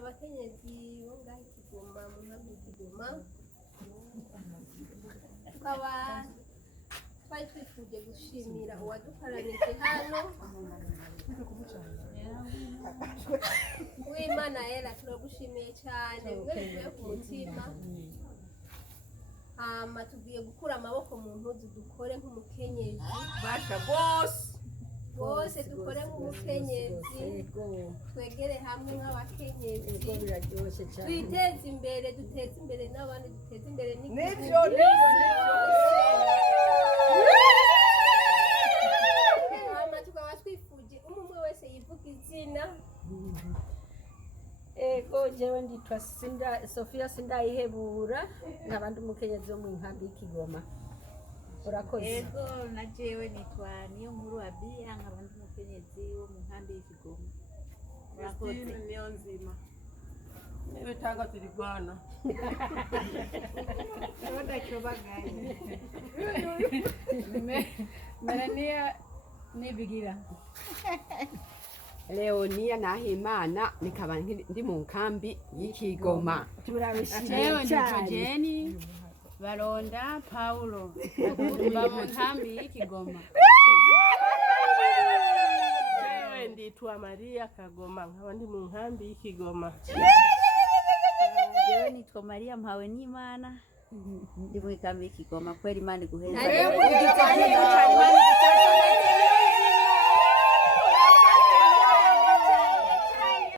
abakenyezi bo ngaho Kigoma mu nkambi y'Ikigoma tukaba twari twifuje gushimira uwadukoranije hano Uwimana Ella turagushimiye cyane bivuye ku mutima hama tugiye gukura amaboko mu mpuzu dukore nk'umukenyezi basha bose dukore nk'umukenyezi twegere hamwe nk'abakenyezi twiteze imbere duteze imbere n'abandi duteze imbere n'igihugu hama tukaba twifuje umwe wese yivuga izina. Ego jewe nditwa Sofia Sindayihebura nk'abandi umukenyezi wo mu nkambi y'Ikigoma. Urakoze. Ego na jewe nitwa Niyonkuru Abia nk'abandi umukenyezi wo mu nkambi y'Ikigoma. Urakoze. niyo nzima niwe tanga turigwana Melania Nibigira. Leonia Nahimana nikaba ndi mu nkambi y'Ikigoma. Jewe nditwa Jenny Baronda Paulo mba mu nkambi y'Ikigoma. jewe nditwa Maria Kagoma nkaba ndi mu nkambi y'Ikigoma. Jewe nitwa Maria Mpawe n'Imana ndi mu nkambi y'Ikigoma kweli Imana iguheze. Nayo